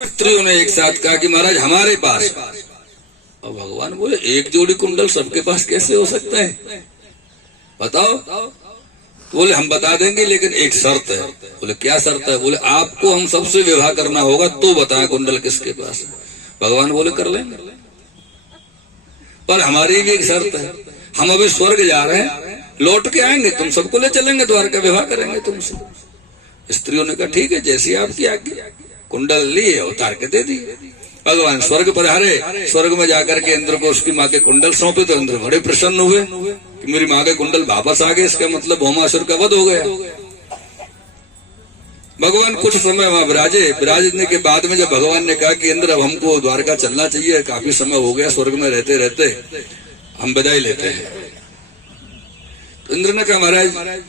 स्त्रियों ने एक साथ कहा कि महाराज हमारे पास। और भगवान बोले एक जोड़ी कुंडल सबके पास कैसे हो सकता है, बताओ। तो बोले हम बता देंगे लेकिन एक शर्त है। बोले क्या शर्त है? बोले आपको हम सबसे विवाह करना होगा तो बताएं कुंडल किसके पास है। भगवान बोले कर लेंगे, पर हमारी भी एक शर्त है। हम अभी स्वर्ग जा रहे हैं, लौट के आएंगे, तुम सबको ले चलेंगे, द्वारका विवाह करेंगे तुमसे। स्त्रियों ने कहा ठीक है, जैसी आपकी आज्ञा। कुंडल लिए उतार के दे दिए। भगवान स्वर्ग पर हारे, स्वर्ग में जाकर के इंद्र को उसकी माँ के कुंडल सौंपे तो इंद्र बड़े प्रसन्न हुए कि मेरी माँ के कुंडल वापस आ गए, इसका मतलब भौमासुर का वध हो गया। भगवान कुछ समय वहां विराजने के बाद में जब भगवान ने कहा कि इंद्र अब हमको द्वारका चलना चाहिए, काफी समय हो गया स्वर्ग में रहते रहते, हम विदाई लेते हैं। तो इंद्र ने कहा महाराज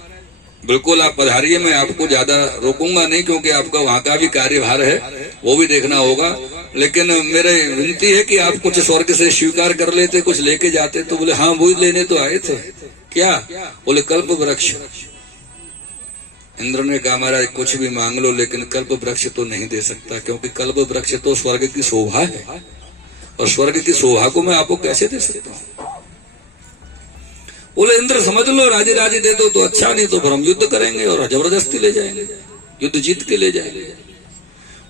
बिल्कुल आप पधारिए, मैं आपको ज्यादा रोकूंगा नहीं क्योंकि आपका वहां का भी कार्यभार है, वो भी देखना होगा। लेकिन मेरे विनती है कि आप कुछ स्वर्ग से स्वीकार कर लेते, कुछ लेके जाते। तो बोले हाँ वही लेने तो आए थे। क्या? बोले कल्प वृक्ष। इंद्र ने कहा महाराज कुछ भी मांग लो लेकिन कल्प वृक्ष तो नहीं दे सकता, क्योंकि कल्प वृक्ष तो स्वर्ग की शोभा है और स्वर्ग की शोभा को मैं आपको कैसे दे सकता हूँ। बोले इंद्र समझ लो राजे राजे दे दो तो अच्छा, नहीं तो फिर हम युद्ध करेंगे और जबरदस्ती ले जाएंगे, युद्ध जीत के ले जाएंगे।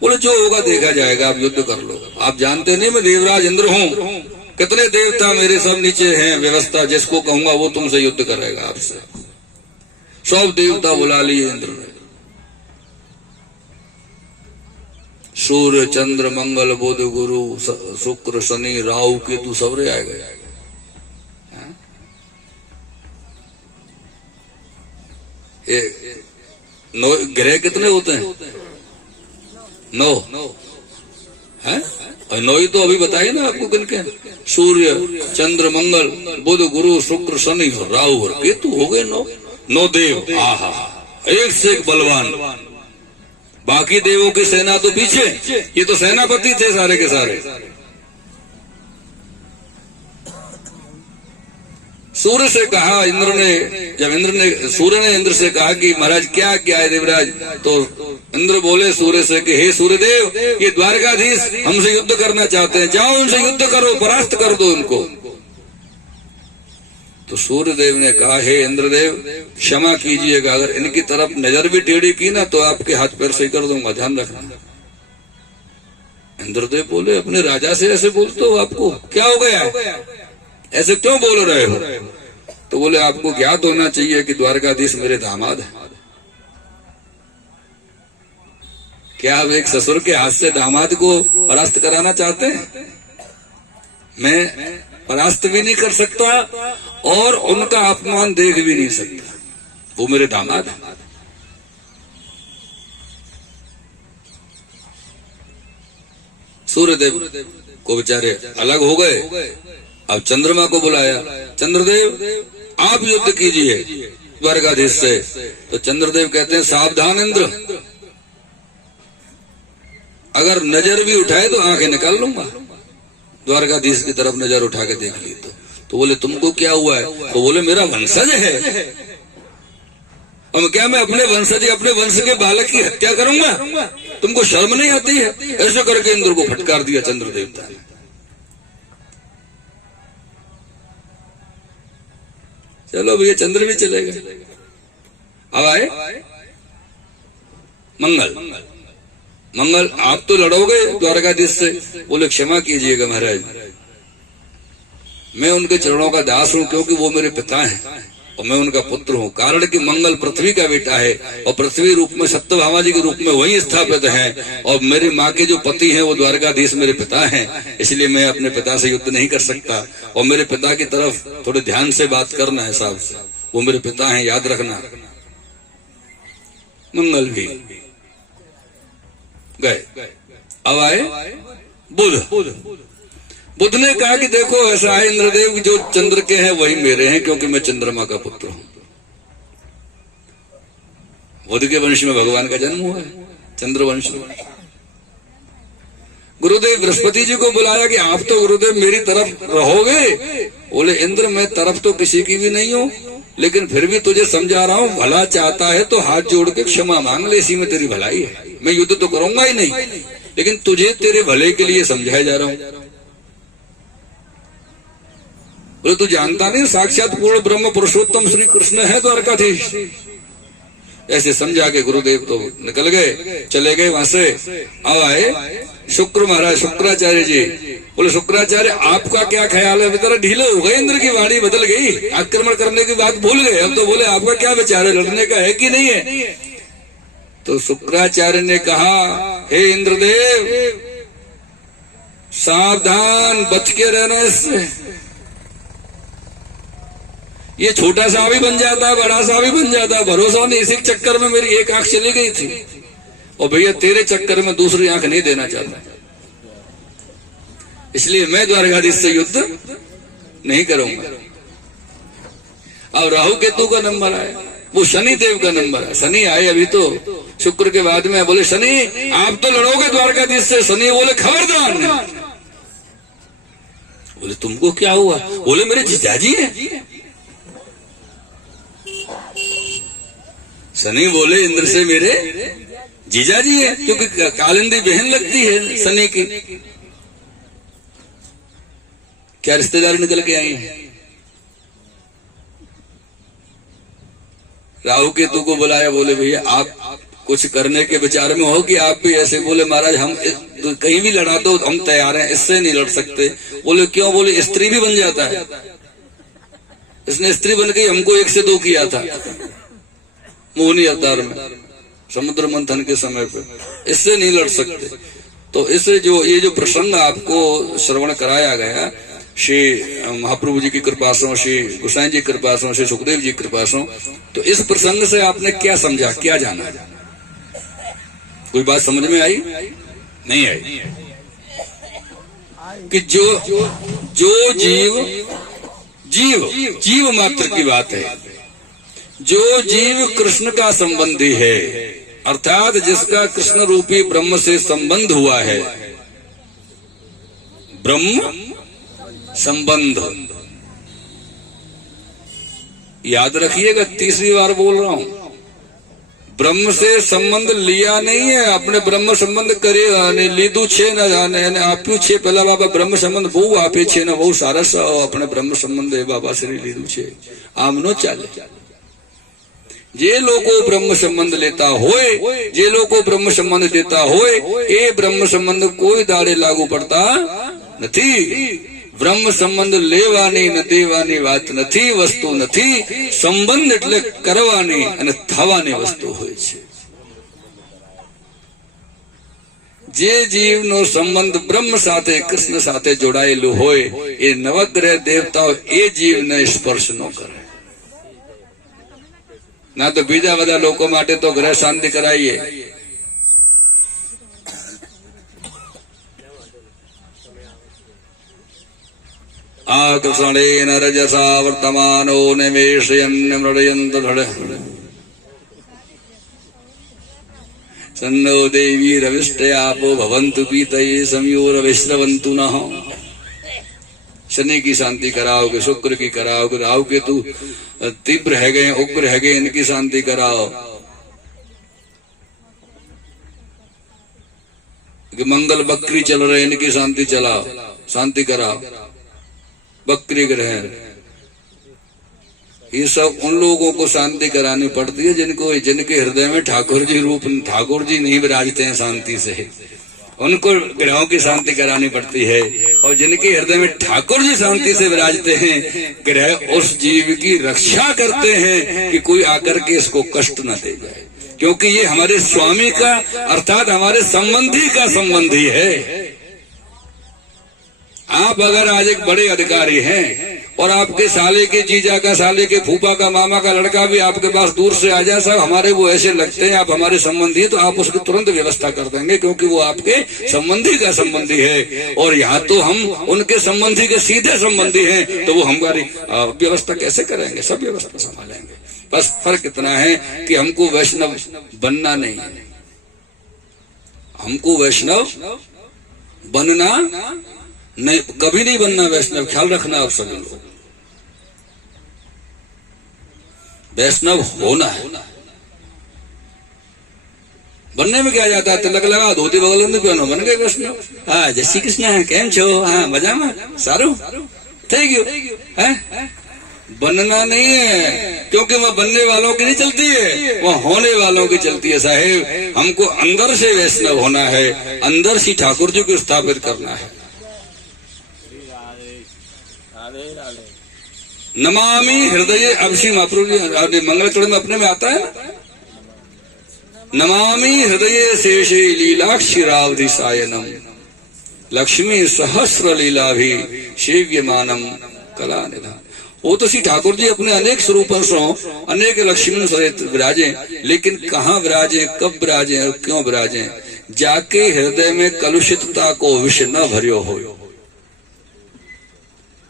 बोले जो होगा देखा जाएगा, आप युद्ध कर लो। आप जानते नहीं मैं देवराज इंद्र हूँ, कितने देवता मेरे सब नीचे हैं, व्यवस्था जिसको कहूंगा वो तुमसे युद्ध करेगा आपसे। सब देवता बुला लिए इंद्र ने, सूर्य चंद्र मंगल बुध गुरु शुक्र शनि राहु केतु सबरे आ गए। नौ ग्रह कितने होते हैं? 9 है, और 9 ही तो अभी बताइए ना आपको किन के, सूर्य चंद्र मंगल बुध गुरु शुक्र शनि राहु और केतु हो गए 9 देव। आहा, एक से एक बलवान। बाकी देवों की सेना तो पीछे, ये तो सेनापति थे सारे के सारे। सूर्य से कहा इंद्र ने, जब सूर्य ने इंद्र से कहा कि महाराज क्या क्या है देवराज, तो इंद्र बोले सूर्य से कि हे सूर्यदेव, ये द्वारकाधीश हमसे युद्ध करना चाहते हैं, जाओ उनसे युद्ध करो, परास्त कर दो उनको। तो सूर्यदेव ने कहा हे इंद्रदेव क्षमा कीजिएगा, अगर इनकी तरफ नजर भी टेढ़ी की ना तो आपके हाथ पैर सही कर दूंगा, ध्यान रखना। इंद्रदेव बोले अपने राजा से ऐसे बोलते हो, आपको क्या हो गया, ऐसे क्यों बोल रहे हो? तो बोले आपको ज्ञात होना चाहिए कि द्वारकाधीश मेरे दामाद है। क्या आप एक ससुर के हाथ से दामाद को परास्त कराना चाहते हैं? मैं परास्त भी नहीं कर सकता और उनका अपमान देख भी नहीं सकता, वो मेरे दामाद है। सूर्यदेव को बेचारे अलग हो गए। अब चंद्रमा को बुलाया, चंद्रदेव आप युद्ध कीजिए द्वारकाधीश से। तो चंद्रदेव कहते हैं सावधान इंद्र, अगर नजर भी उठाए तो आंखें निकाल लूंगा। द्वारकाधीश की तरफ नजर उठा के देख ली तो बोले तुमको क्या हुआ है? तो बोले मेरा वंशज है, अब क्या मैं अपने वंशज अपने वंश के बालक की हत्या करूंगा? तुमको शर्म नहीं आती है? ऐसे करके इंद्र को फटकार दिया चंद्रदेवता ने। चलो भैया चंद्र भी चले गए। अब आए मंगल, आप तो लड़ोगे द्वारकाधीश से। बोले क्षमा कीजिएगा महाराज, मैं उनके चरणों का दास हूं क्योंकि वो मेरे पिता हैं और मैं उनका पुत्र हूं। कारण कि मंगल पृथ्वी का बेटा है और पृथ्वी रूप में सत्यभामा जी के रूप में वही स्थापित है, और मेरी माँ के जो पति हैं वो द्वारकाधीश मेरे पिता हैं, इसलिए मैं अपने पिता से युद्ध नहीं कर सकता। और मेरे पिता की तरफ थोड़े ध्यान से बात करना है साहब, वो मेरे पिता हैं, याद रखना। मंगल भी गए। अब आए बुध ने कहा कि देखो ऐसा है इंद्रदेव, जो चंद्र के हैं वही मेरे हैं क्योंकि मैं चंद्रमा का पुत्र हूं। बुध के वंश में भगवान का जन्म हुआ है, चंद्रवंश में। गुरुदेव बृहस्पति जी को बुलाया कि आप तो गुरुदेव मेरी तरफ रहोगे? बोले इंद्र मैं तरफ तो किसी की भी नहीं हूं, लेकिन फिर भी तुझे समझा रहा हूं, भला चाहता है तो हाथ जोड़ के क्षमा मांग ले, इसी में तेरी भलाई है। मैं युद्ध तो करूंगा ही नहीं, लेकिन तुझे तेरे भले के लिए समझाया जा रहा हूं। बोले तू जानता नहीं साक्षात पूर्ण ब्रह्म पुरुषोत्तम श्री कृष्ण है द्वारकाधीश। ऐसे समझा के गुरुदेव तो निकल गए, चले गए वहां से। अब आए शुक्र महाराज, शुक्राचार्य जी। बोले शुक्राचार्य आपका क्या ख्याल है? बेचारा ढीले हो गए, इंद्र की वाणी बदल गई, आक्रमण करने की बात भूल गए। अब तो बोले आपका क्या विचार है, लड़ने का है कि नहीं है? तो शुक्राचार्य ने कहा, हे इंद्रदेव सावधान, बच के रहना इससे। ये छोटा सा भी बन जाता, बड़ा सा भी बन जाता, भरोसा नहीं। इसी चक्कर में मेरी एक आंख चली गई थी, और भैया तेरे चक्कर में दूसरी आंख नहीं देना चाहता, इसलिए मैं द्वारकाधीश से युद्ध नहीं करूंगा। अब राहु केतु का नंबर आया, वो शनि देव का नंबर है। शनि आए अभी तो शुक्र के बाद में। बोले शनि आप तो लड़ोगे द्वारकाधीश से। शनि बोले खबरदार। बोले तुमको क्या हुआ? बोले मेरे जीजाजी है। शनि बोले इंद्र से मेरे जीजाजी है, क्योंकि कालिंदी बहन लगती है शनि की। क्या रिश्तेदारी निकल के आई है? राहु केतु को बुलाया, बोले भैया आप कुछ करने के विचार में हो कि आप भी ऐसे? बोले महाराज हम कहीं भी लड़ा दो हम तैयार हैं, इससे नहीं लड़ सकते। बोले क्यों? बोले स्त्री भी बन जाता है। इसने स्त्री बन के हमको 1 से 2 किया था मोहिनी अवतार में, समुद्र मंथन के समय पे। इससे नहीं लड़ सकते। तो इससे ये जो प्रसंग आपको श्रवण कराया गया श्री महाप्रभु जी की कृपा से, श्री गोसाई जी की कृपा से, श्री सुखदेव जी की कृपा से, तो इस प्रसंग से आपने क्या समझा, क्या जाना? कोई बात समझ में आई? नहीं आई? कि जो जीव मात्र की बात है, जो जीव कृष्ण का संबंधी है, अर्थात जिसका कृष्ण रूपी ब्रह्म से संबंध हुआ है, ब्रह्म संबंध। याद रखिएगा, तीसरी बार बोल रहा हूं, ब्रह्म से संबंध लिया नहीं है, अपने ब्रह्म संबंध करे लीदू छे न आप्यू छे। पहला बाबा ब्रह्म संबंध बहु आपे छे न बहु सारस, अपने ब्रह्म संबंध है बाबा श्री लीदू छे आमनो चाले। जे लोगो ब्रह्म संबंध लेता होए, जे लोगो ब्रह्म संबंध देता होए, ए ब्रह्म संबंध कोई दाड़े लागू पड़ता नहीं। ब्रह्म संबंध लेवानी न देवानी વાત નથી, વસ્તુ નથી। સંબંધ એટલે કરવાની અને થવાની વસ્તુ હોય છે। જે જીવનો સંબંધ બ્રહ્મ સાથે કૃષ્ણ સાથે જોડાયેલું હોય, એ નવગ્રહ દેવતાઓ એ જીવને સ્પર્શ ન કરે। ના તો બીજા બધા લોકો માટે તો ગ્રહ શાંતિ કરાવીએ। आकृष्णेन रजसा वर्तमानो निमेषयन् मृडयन्त धड़ सन्नो देवी रविष्टयापो भवन्तु पीतये संयोरविश्रवन्तु नः। शनि की शांति कराओगे, शुक्र की कराओगे, राहु केतु तीव्र है गए, उग्र है गए, इनकी शांति कराओ। कि मंगल बकरी चल रहे, इनकी शांति चलाओ, शांति कराओ। बकरी ग्रह ये सब उन लोगों को शांति करानी पड़ती है जिनके हृदय में ठाकुर जी नहीं विराजते हैं शांति से। उनको ग्रहों की शांति करानी पड़ती है। और जिनके हृदय में ठाकुर जी शांति से विराजते हैं, ग्रह उस जीव की रक्षा करते हैं कि कोई आकर के इसको कष्ट न दे जाए, क्योंकि ये हमारे स्वामी का अर्थात हमारे संबंधी का संबंधी है। आप अगर आज एक बड़े अधिकारी हैं और आपके साले के जीजा का, साले के फूफा का, मामा का लड़का भी आपके पास दूर से आ जाए, साहब हमारे वो ऐसे लगते हैं, आप हमारे संबंधी, तो आप उसकी तुरंत व्यवस्था कर देंगे, क्योंकि वो आपके संबंधी का संबंधी है। और यहाँ तो हम उनके संबंधी के सीधे संबंधी हैं, तो वो हमारी व्यवस्था कैसे करेंगे? सब व्यवस्था संभालेंगे। बस फर्क इतना है कि हमको वैष्णव बनना नहीं है, हमको वैष्णव बनना नहीं, कभी नहीं बनना वैष्णव। ख्याल रखना आप सभी लोग, वैष्णव होना है। बनने में क्या जाता है, तिलक लगा, धोती बगल में पहनो, बन गए वैष्णव। हाँ, जय श्री कृष्ण, केम छो, हाँ मजा में, सारू થઈ ગયું है। बनना नहीं है, क्योंकि वह बनने वालों की नहीं चलती है, वह होने वालों की चलती है। साहेब, हमको अंदर से वैष्णव होना है, अंदर से ठाकुर जी को स्थापित करना है। नमामि हृदय, अब श्री महाप्रभु जी मंगलचरण में अपने में आता है ना, नमामि हृदय शेषे लीलाक्षी रावधि सायनम लक्ष्मी सहस्र लीला भी सेव्यमानम कला निधान। वो तो श्री ठाकुर जी अपने अनेक स्वरूपों से अनेक लक्ष्मी सहित विराजे, लेकिन कहाँ विराजे, कब विराजे और क्यों विराजे? जाके हृदय में कलुषितता को विष न भरियो हो,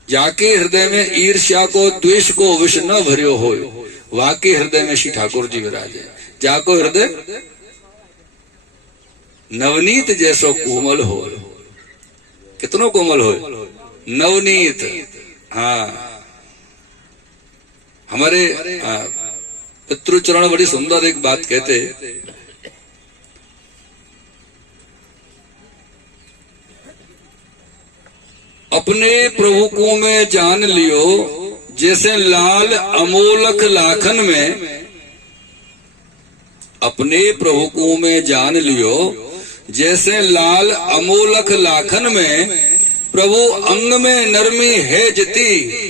जाके हृदय में ईर्ष्या को, द्वेष को विष न भरियो हो, वाके हृदय में श्री ठाकुर जी विराजे। जाको हृदय नवनीत जैसो कोमल हो, कितनो कोमल हो, नवनीत। हाँ, हमारे पितृचरण बड़ी सुंदर एक बात कहते, अपने प्रभु को मैं जान लियो जैसे लाल अमोलक लाखन में, अपने प्रभु को मैं जान लियो जैसे लाल अमोलक लाखन में, प्रभु अंग में नरमी है जिति